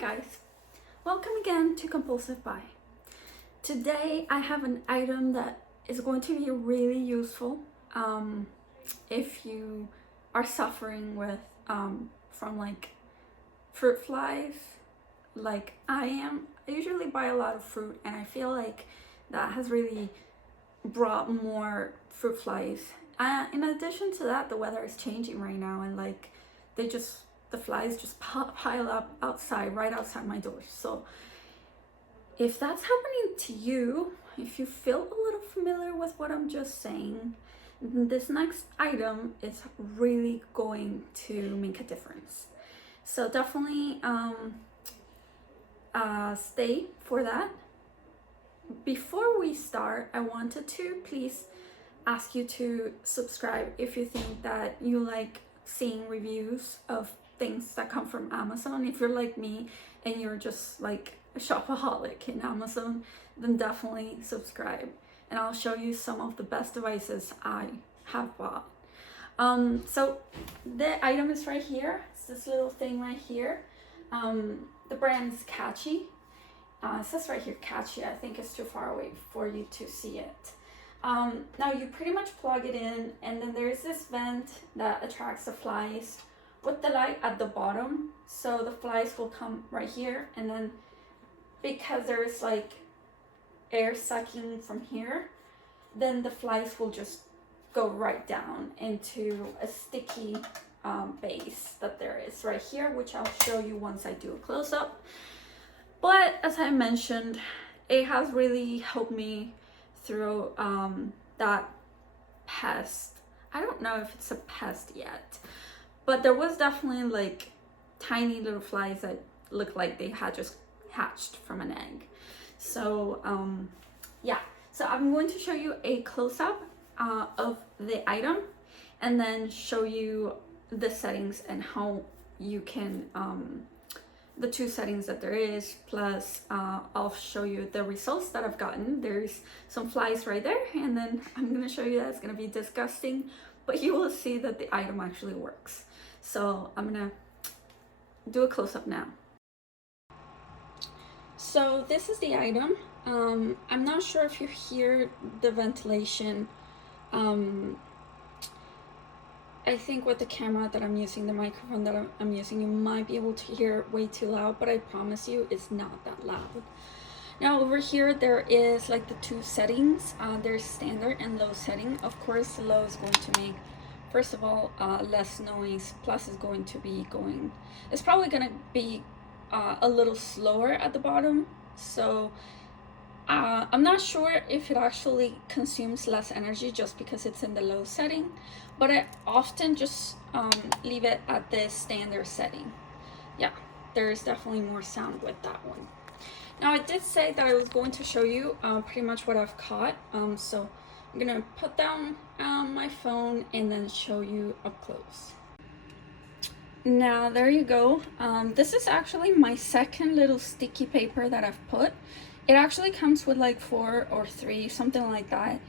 Hi guys, welcome again to Compulsive Buy. Today I have an item that is going to be really useful if you are suffering with from like fruit flies like I am. I usually buy a lot of fruit and I feel like that has really brought more fruit flies. In addition to that, the weather is changing right now and like the flies just pile up outside, right outside my door. So if that's happening to you, if you feel a little familiar with what I'm just saying, this next item is really going to make a difference. So definitely stay for that. Before we start, I wanted to please ask you to subscribe if you think that you like seeing reviews of things that come from Amazon. If you're like me and you're just like a shopaholic in Amazon, then definitely subscribe and I'll show you some of the best devices I have bought. So the item is right here. It's this little thing right here. The brand is Katchy. It says right here Katchy. I think it's too far away for you to see it. Now you pretty much plug it in and then there's this vent that attracts the flies with the light at the bottom, so the flies will come right here, and then because there's like air sucking from here, then the flies will just go right down into a sticky base that there is right here, which I'll show you once I do a close-up. But as I mentioned, it has really helped me through that pest. I don't know if it's a pest yet, but there was definitely like tiny little flies that looked like they had just hatched from an egg. So yeah, so I'm going to show you a close-up of the item and then show you the settings and how you can the two settings that there is, plus I'll show you the results that I've gotten. There's some flies right there, and then I'm gonna show you that it's gonna be disgusting, but you will see that the item actually works. So I'm gonna do a close-up now. So this is the item. I'm not sure if you hear the ventilation. I think with the camera that I'm using, the microphone that I'm using, you might be able to hear way too loud, but I promise you it's not that loud. Now over here there is like the two settings. There's standard and low setting. Of course the low is going to make, first of all, less noise, plus it's going to be going, it's probably going to be a little slower at the bottom. So I'm not sure if it actually consumes less energy just because it's in the low setting, but I often just leave it at the standard setting. Yeah, there's definitely more sound with that one. Now I did say that I was going to show you pretty much what I've caught, so I'm gonna put down my phone and then show you up close. Now there you go. This is actually my second little sticky paper that I've put. It actually comes with like 4 or 3, something like that.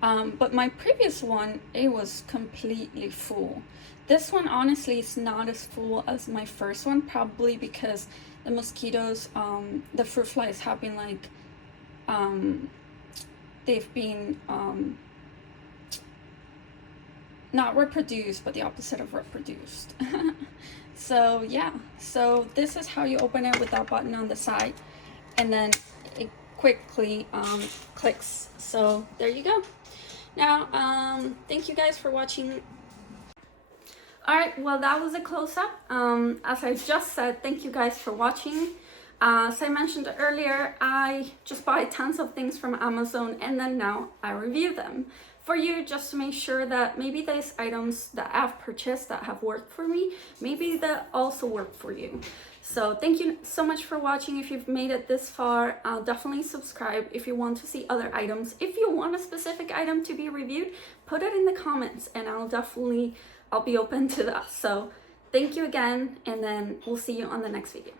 But my previous one, it was completely full. This one honestly is not as full as my first one, probably because the mosquitoes, the fruit flies have been like, they've been not reproduced, but the opposite of reproduced. So yeah, so this is how you open it with that button on the side, and then it quickly clicks. So there you go. Now thank you guys for watching. All right, well that was a close-up. As I just said, thank you guys for watching. As I mentioned earlier, I just buy tons of things from Amazon and then now I review them for you, just to make sure that maybe these items that I've purchased that have worked for me, maybe that also work for you. So thank you so much for watching. If you've made it this far, definitely subscribe if you want to see other items. If you want a specific item to be reviewed, put it in the comments and I'll be open to that. So thank you again, and then we'll see you on the next video.